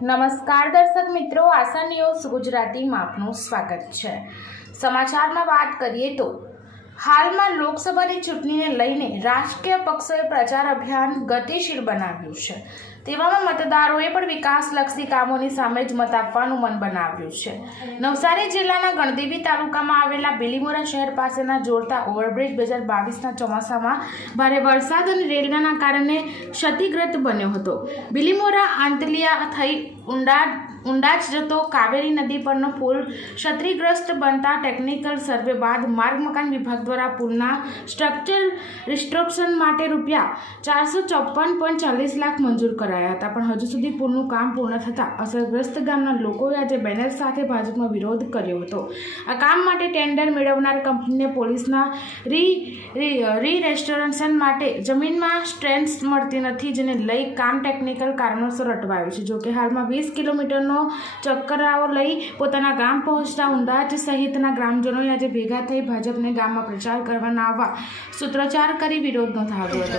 નમસ્કાર દર્શક મિત્રો, આશા ન્યૂઝ ગુજરાતીમાં આપનું સ્વાગત છે। સમાચારમાં વાત કરીએ તો હાલમાં લોકસભાની ચૂંટણીને લઈને રાજકીય પક્ષોએ પ્રચાર અભિયાન ગતિશીલ બનાવ્યું છે। તેવામાં મતદારોએ પણ વિકાસલક્ષી કામોની સામે જ મત આપવાનું મન બનાવ્યું છે। નવસારી જિલ્લાના ગણદેવી તાલુકામાં આવેલા બિલીમોરા શહેર પાસેના જોડતા ઓવરબ્રિજ 2022ના ચોમાસામાં ભારે વરસાદ અને રેલવેના કારણે ક્ષતિગ્રસ્ત બન્યો હતો। બિલીમોરા આંતલિયા થઈ ઉંડાચ જતો કાવેરી નદી પરનો પુલ ક્ષતિગ્રસ્ત બનતા ટેકનિકલ સર્વે બાદ માર્ગ મકાન વિભાગ દ્વારા પુલના સ્ટ્રક્ચર રિસ્ટ્રક્શન માટે ₹454.40 લાખ મંજૂર કરાયા હતા, પણ હજુ સુધી પુલનું કામ પૂર્ણ થતાં અસરગ્રસ્ત ગામના લોકોએ આજે બેનર સાથે ભાજપમાં વિરોધ કર્યો હતો। આ કામ માટે ટેન્ડર મેળવનાર કંપનીને પોલીસના રી-રેસ્ટોરેશન માટે જમીનમાં સ્ટ્રેન્થ મળતી નથી, જેને લઈ કામ ટેકનિકલ કારણોસર અટવાયું છે। જોકે હાલમાં 20 કિલોમીટરનો ચક્કરાઓ લઈ પોતાના ગામ પહોંચતા ઉંડાચ સહિતના ગ્રામજનોએ આજે ભેગા થઈ ભાજપને ગામમાં પ્રચાર કરવાના આવવા સૂત્રોચ્ચાર કરી વિરોધ નોંધાવ્યો હતો।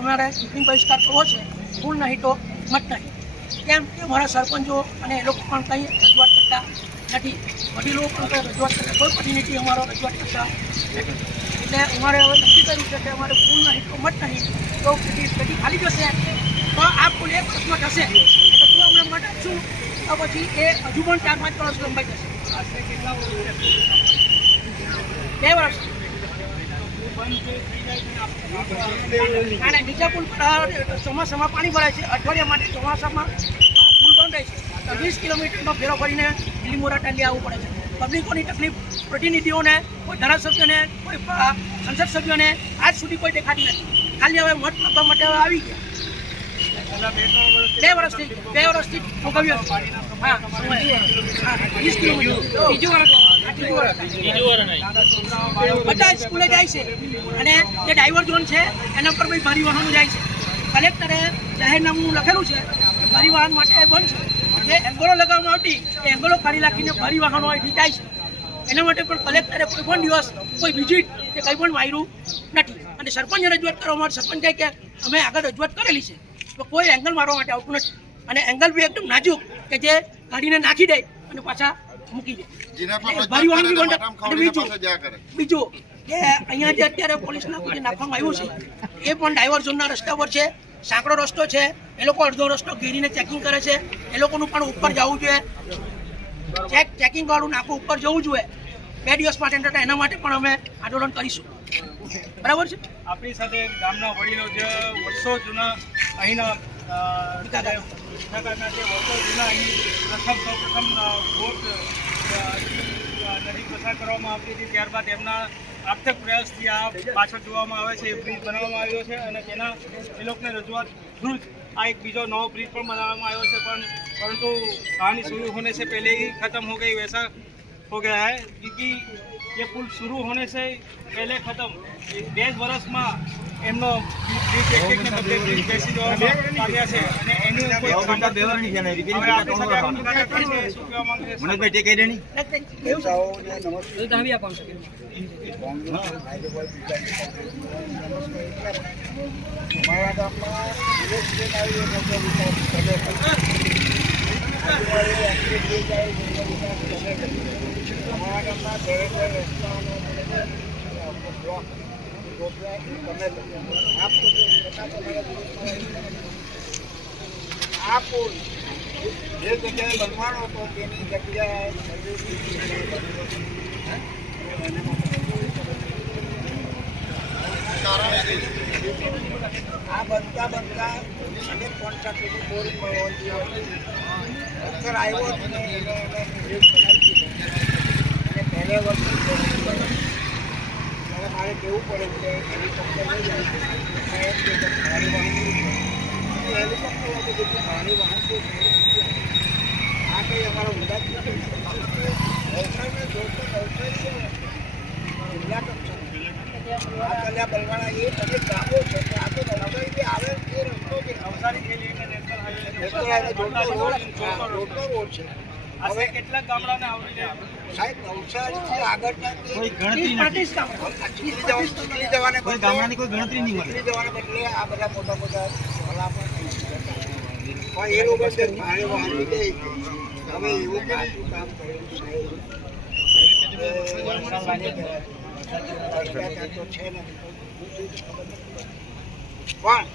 અમારે ચૂંટણી બહિષ્કાર કરવો છે, ફૂલ નહીં તો મત નહીં, કેમ કે અમારા સરપંચો અને એ લોકો પણ કંઈ રજૂઆત કરતા નથી, વડીલો પણ કંઈ રજૂઆત કરતા, કોઈ પ્રતિનિધિ અમારો રજૂઆત કરતા નથી। એટલે અમારે હવે નક્કી કર્યું છે કે અમારે ફૂલ નહીં તો મત નહીં, તો પેટી ખાલી જશે તો આ ફૂલ 1 વર્ષમાં થશે, એટલે તું અમને મત આપશું તો પછી એ હજુ પણ 4-5 વર્ષ લંબાઈ જશે। 2 વર્ષ અને બીજા પુલ પર ચોમાસામાં પાણી ભરાય છે, અઠવાડિયા માટે ચોમાસામાં પુલ બંધ રહે છે, 20 કિલોમીટરનો ફેરો ફરીને બિલીમોરા ટાંડી આવવું પડે છે। પબ્લિકોની તકલીફ પ્રતિનિધિઓને, કોઈ ધારાસભ્યોને, કોઈ સંસદ સભ્યોને આજ સુધી કોઈ દેખાતી નથી, ખાલી હવે મત આપવા માટે આવી ગયા। 2 વર્ષથી ભોગવ્યો છે। હા, 20 કિલોમીટર બીજું વર્ષ બધા સ્કૂલે જાય છે અને જે ડાઈવર ઝોન છે એના પર ભાઈ ભારી વાહનો જાય છે। કલેક્ટરે જાહેરનામું લખેલું છે કે ભારી વાહન માટે બંધ છે, જે એંગલો લગાવવામાં આવતી એ એંગલો કાઢી નાખીને ભારી વાહનો અહીંથી જાય છે, એના માટે પણ કલેક્ટરે કોઈ પણ દિવસ કોઈ વિઝિટ કે કંઈ પણ માર્યું નથી। અને સરપંચને રજૂઆત કરવા માટે સરપંચ કહે કે અમે આગળ રજૂઆત કરેલી છે, તો કોઈ એંગલ મારવા માટે આવતું નથી, અને એંગલ બી એકદમ નાજુક કે જે ગાડીને નાખી દે અને પાછા મૂકી દે। બીજું કે અહીંયા જે અત્યારે પોલીસના કોઈ નાખવામાં આવ્યું છે એ પણ ડાઈવર ઝોનના રસ્તા પર છે, સાંકડો રસ્તો છે, એ લોકો અડધો રસ્તો ઘેરીને ચેકિંગ કરે છે, એ લોકોનું પણ ઉપર જવું જોઈએ, ચેકિંગ વાળું નાખું ઉપર જવું જોઈએ 2 દિવસ માટે, એના માટે પણ અમે આંદોલન કરીશું। બરાબર છે। આપણી સાથે ગામના વડીલો જે વર્ષો જૂના અહીંના સૌપ્રથમ બોટ નદી પસાર કરવામાં આવતી હતી, ત્યારબાદ એમના આર્થિક પ્રયાસથી આ પાછળ જોવામાં આવે છે, બ્રિજ બનાવવામાં આવ્યો છે, અને તેના એ લોકોને રજૂઆત થ્રુ આ એક બીજો નવો બ્રિજ પણ બનાવવામાં આવ્યો છે, પરંતુ कहानी शुरू होने से पहले ही ख़त्म हो गई, वैसा हो गया है, क्योंकि ये पुल शुरू होने से पहले ख़त्म 10 वर्ष में એમનો બ્રિજ એકને બદલે બ્રિજ બેસી જવામાં આવ્યા છે, અને એની કોઈ સંકટ બેવરની છે ને હવે આપણી સાથે આગળ મુલાકાત કરી છે, શું કહેવા માંગે છે મનોજભાઈ ટેકે દેની તમે આપો છો અમારા ગામમાં આ પુલ જે જગ્યાએ બનવાનો હતો તેની જગ્યાએ આ બનતા અનેક કોન્ટ્રાક્ટરો બોરિંગ પથ્થર આવ્યો અને એને બ્રિજ બનાવી દીધો, અને પહેલે વસ્તુ ત્યારે મારે કહેવું પડે કે હેલિકોપ્ટર લઈ જાય છે, ભારે વાહન હેલિકોપ્ટર હોય તો ભારે વાહન આ કંઈ અમારા ઉદાસ નથી। નવસારીને જોડતો નવસારી છે જિલ્લા કક્ષા આ કલ્યા બલવાણા એ અનેક ગામો છે, આ તો નવસારીથી આવે એ રસ્તો છે, નવસારીથી લઈને નેશનલ હાઈવે જોડતો રોડ છે। હવે કેટલાક ગામડાને આવરી લે સાહેબ નવસારીથી આગળના કોઈ ગણતરી નથી, ચીખલી જવાને કોઈ ગામડાની કોઈ ગણતરી નહીં મળે, જવાને બદલે આ બધા મોટા મોટા ભલા પણ પણ એ લોકો છે ભારે વાહન લે હવે એવું કાચું કામ કરેલું સાહેબ ભ્રષ્ટાચાર તો છે ને પણ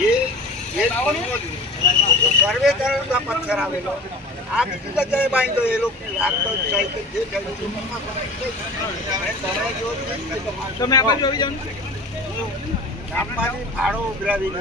એ સર્વે કરેલો પથ્થર આવેલો આ બીજી જગ્યાએ બાંધો એ લોકો લાગતો સાહિત્ય જે થયું તમે આ બાજુ આવી જાઓ ને. ગામમાંથી ફાળો ઉઘરાવીને